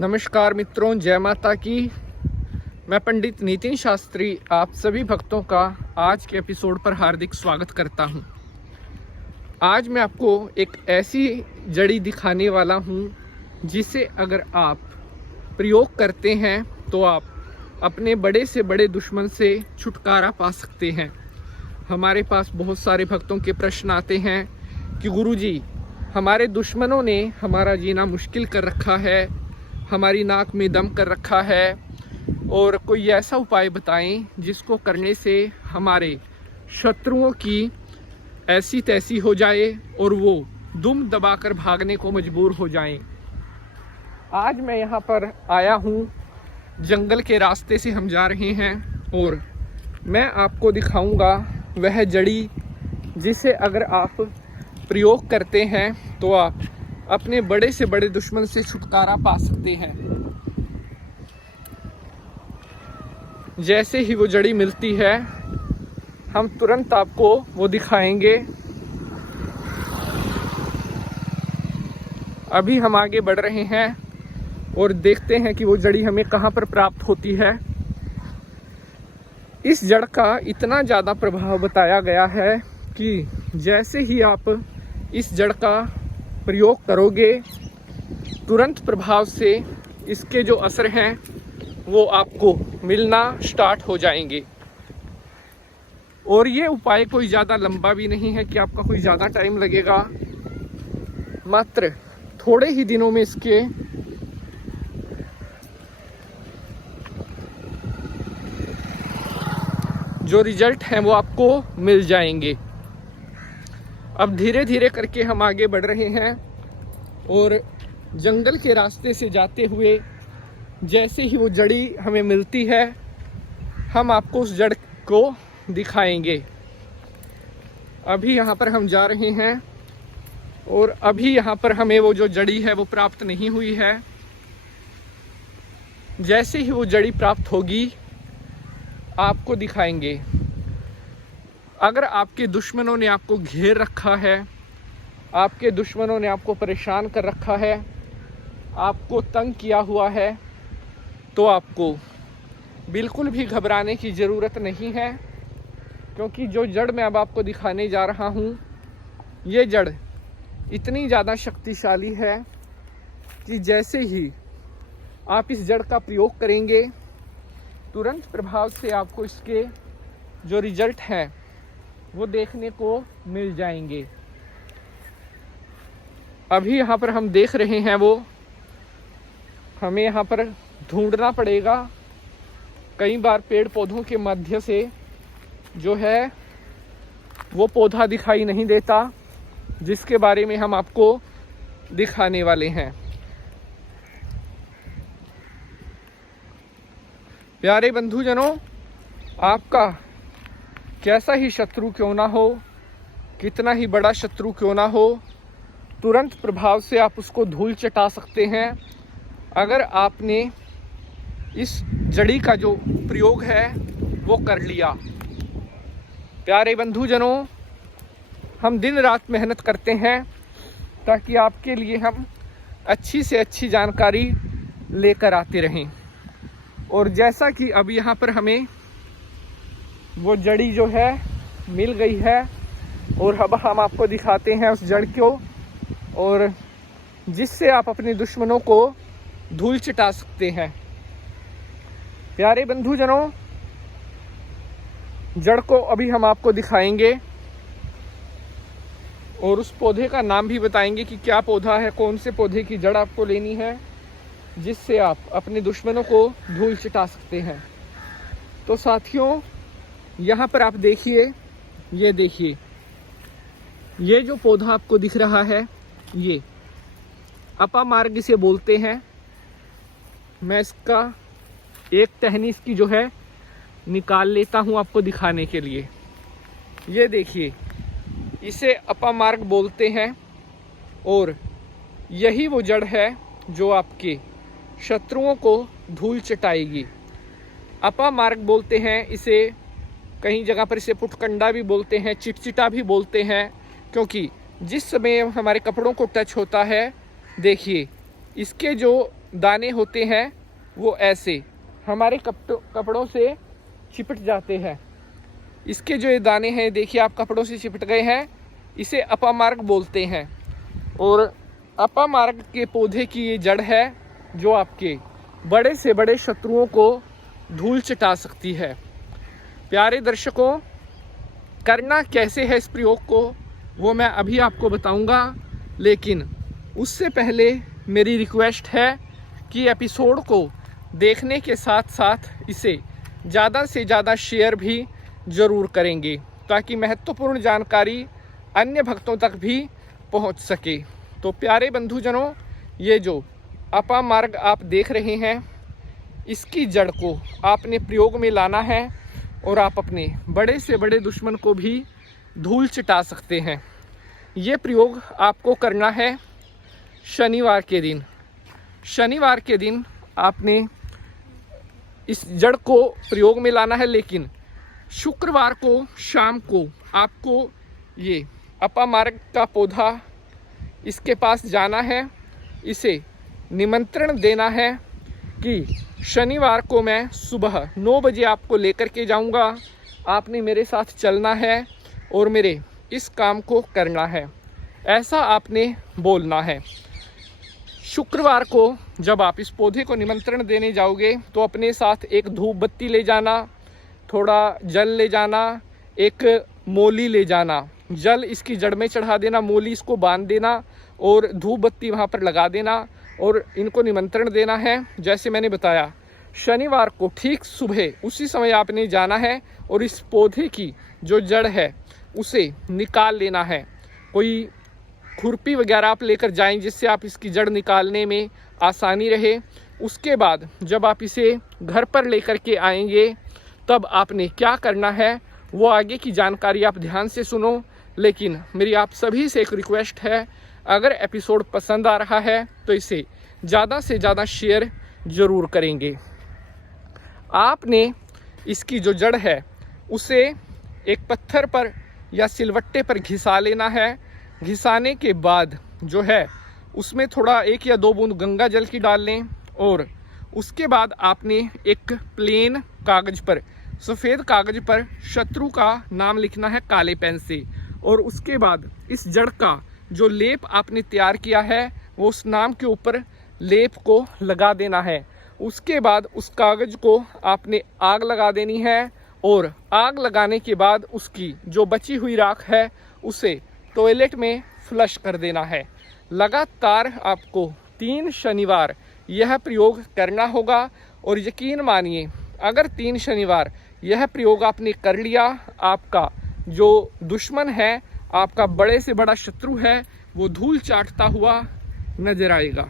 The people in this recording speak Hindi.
नमस्कार मित्रों, जय माता की। मैं पंडित नितिन शास्त्री आप सभी भक्तों का आज के एपिसोड पर हार्दिक स्वागत करता हूं। आज मैं आपको एक ऐसी जड़ी दिखाने वाला हूं जिसे अगर आप प्रयोग करते हैं तो आप अपने बड़े से बड़े दुश्मन से छुटकारा पा सकते हैं। हमारे पास बहुत सारे भक्तों के प्रश्न आते हैं कि गुरुजी, हमारे दुश्मनों ने हमारा जीना मुश्किल कर रखा है, हमारी नाक में दम कर रखा है, और कोई ऐसा उपाय बताएं जिसको करने से हमारे शत्रुओं की ऐसी तैसी हो जाए और वो दुम दबाकर भागने को मजबूर हो जाएं। आज मैं यहाँ पर आया हूँ, जंगल के रास्ते से हम जा रहे हैं और मैं आपको दिखाऊंगा वह जड़ी जिसे अगर आप प्रयोग करते हैं तो आप अपने बड़े से बड़े दुश्मन से छुटकारा पा सकते हैं। जैसे ही वो जड़ी मिलती है हम तुरंत आपको वो दिखाएंगे। अभी हम आगे बढ़ रहे हैं और देखते हैं कि वो जड़ी हमें कहाँ पर प्राप्त होती है। इस जड़ का इतना ज़्यादा प्रभाव बताया गया है कि जैसे ही आप इस जड़ का प्रयोग करोगे तुरंत प्रभाव से इसके जो असर हैं वो आपको मिलना स्टार्ट हो जाएंगे। और ये उपाय कोई ज़्यादा लंबा भी नहीं है कि आपका कोई ज़्यादा टाइम लगेगा। मात्र थोड़े ही दिनों में इसके जो रिजल्ट हैं वो आपको मिल जाएंगे। अब धीरे धीरे करके हम आगे बढ़ रहे हैं और जंगल के रास्ते से जाते हुए जैसे ही वो जड़ी हमें मिलती है हम आपको उस जड़ को दिखाएंगे। अभी यहाँ पर हम जा रहे हैं और अभी यहाँ पर हमें वो जो जड़ी है वो प्राप्त नहीं हुई है। जैसे ही वो जड़ी प्राप्त होगी आपको दिखाएंगे। अगर आपके दुश्मनों ने आपको घेर रखा है, आपके दुश्मनों ने आपको परेशान कर रखा है, आपको तंग किया हुआ है, तो आपको बिल्कुल भी घबराने की ज़रूरत नहीं है, क्योंकि जो जड़ मैं अब आपको दिखाने जा रहा हूँ ये जड़ इतनी ज़्यादा शक्तिशाली है कि जैसे ही आप इस जड़ का प्रयोग करेंगे तुरंत प्रभाव से आपको इसके जो रिजल्ट हैं वो देखने को मिल जाएंगे। अभी यहाँ पर हम देख रहे हैं वो हमें यहाँ पर ढूंढना पड़ेगा। कई बार पेड़ पौधों के मध्य से जो है वो पौधा दिखाई नहीं देता जिसके बारे में हम आपको दिखाने वाले हैं। प्यारे बंधुजनों, आपका कैसा ही शत्रु क्यों ना हो, कितना ही बड़ा शत्रु क्यों ना हो, तुरंत प्रभाव से आप उसको धूल चटा सकते हैं अगर आपने इस जड़ी का जो प्रयोग है वो कर लिया। प्यारे बंधुजनों, हम दिन रात मेहनत करते हैं ताकि आपके लिए हम अच्छी से अच्छी जानकारी लेकर आते रहें। और जैसा कि अब यहाँ पर हमें वो जड़ी जो है मिल गई है और अब हम आपको दिखाते हैं उस जड़ को, और जिससे आप अपने दुश्मनों को धूल चटा सकते हैं। प्यारे बंधुजनों, जड़ को अभी हम आपको दिखाएंगे और उस पौधे का नाम भी बताएंगे कि क्या पौधा है, कौन से पौधे की जड़ आपको लेनी है जिससे आप अपने दुश्मनों को धूल चटा सकते हैं। तो साथियों, यहाँ पर आप देखिए, ये देखिए, ये जो पौधा आपको दिख रहा है ये अपामार्ग से बोलते हैं। मैं इसका एक टहनी इसकी जो है निकाल लेता हूँ आपको दिखाने के लिए। ये देखिए, इसे अपामार्ग बोलते हैं और यही वो जड़ है जो आपके शत्रुओं को धूल चटाएगी। अपामार्ग बोलते हैं इसे, कहीं जगह पर इसे पुटकंडा भी बोलते हैं, चिटचिटा भी बोलते हैं, क्योंकि जिस समय हमारे कपड़ों को टच होता है देखिए इसके जो दाने होते हैं वो ऐसे हमारे कपड़ों से चिपट जाते हैं। इसके जो ये दाने हैं देखिए आप कपड़ों से चिपट गए हैं, इसे अपामार्ग बोलते हैं। और अपामार्ग के पौधे की ये जड़ है जो आपके बड़े से बड़े शत्रुओं को धूल चटा सकती है। प्यारे दर्शकों, करना कैसे है इस प्रयोग को वो मैं अभी आपको बताऊंगा, लेकिन उससे पहले मेरी रिक्वेस्ट है कि एपिसोड को देखने के साथ साथ इसे ज़्यादा से ज़्यादा शेयर भी ज़रूर करेंगे ताकि महत्वपूर्ण जानकारी अन्य भक्तों तक भी पहुंच सके। तो प्यारे बंधुजनों, ये जो अपामार्ग आप देख रहे हैं, इसकी जड़ को आपने प्रयोग में लाना है और आप अपने बड़े से बड़े दुश्मन को भी धूल चटा सकते हैं। ये प्रयोग आपको करना है शनिवार के दिन। शनिवार के दिन आपने इस जड़ को प्रयोग में लाना है, लेकिन शुक्रवार को शाम को आपको ये अपामार्ग का पौधा इसके पास जाना है, इसे निमंत्रण देना है कि शनिवार को मैं सुबह 9 बजे आपको लेकर के जाऊंगा, आपने मेरे साथ चलना है और मेरे इस काम को करना है, ऐसा आपने बोलना है। शुक्रवार को जब आप इस पौधे को निमंत्रण देने जाओगे तो अपने साथ एक धूप बत्ती ले जाना, थोड़ा जल ले जाना, एक मोली ले जाना। जल इसकी जड़ में चढ़ा देना, मोली इसको बांध देना और धूप बत्ती वहाँ पर लगा देना और इनको निमंत्रण देना है। जैसे मैंने बताया, शनिवार को ठीक सुबह उसी समय आपने जाना है और इस पौधे की जो जड़ है उसे निकाल लेना है। कोई खुरपी वगैरह आप लेकर जाएं जिससे आप इसकी जड़ निकालने में आसानी रहे। उसके बाद जब आप इसे घर पर लेकर के आएंगे तब आपने क्या करना है वो आगे की जानकारी आप ध्यान से सुनो। लेकिन मेरी आप सभी से एक रिक्वेस्ट है, अगर एपिसोड पसंद आ रहा है तो इसे ज़्यादा से ज़्यादा शेयर ज़रूर करेंगे। आपने इसकी जो जड़ है उसे एक पत्थर पर या सिलवट्टे पर घिसा लेना है। घिसाने के बाद जो है उसमें थोड़ा 1 या 2 बूंद गंगा जल की डाल लें और उसके बाद आपने एक प्लेन कागज़ पर, सफ़ेद कागज़ पर शत्रु का नाम लिखना है काले पेन से। और उसके बाद इस जड़ का जो लेप आपने तैयार किया है वो उस नाम के ऊपर लेप को लगा देना है। उसके बाद उस कागज़ को आपने आग लगा देनी है और आग लगाने के बाद उसकी जो बची हुई राख है उसे टॉयलेट में फ्लश कर देना है। लगातार आपको 3 शनिवार यह प्रयोग करना होगा और यकीन मानिए अगर 3 शनिवार यह प्रयोग आपने कर लिया, आपका जो दुश्मन है, आपका बड़े से बड़ा शत्रु है, वो धूल चाटता हुआ नजर आएगा।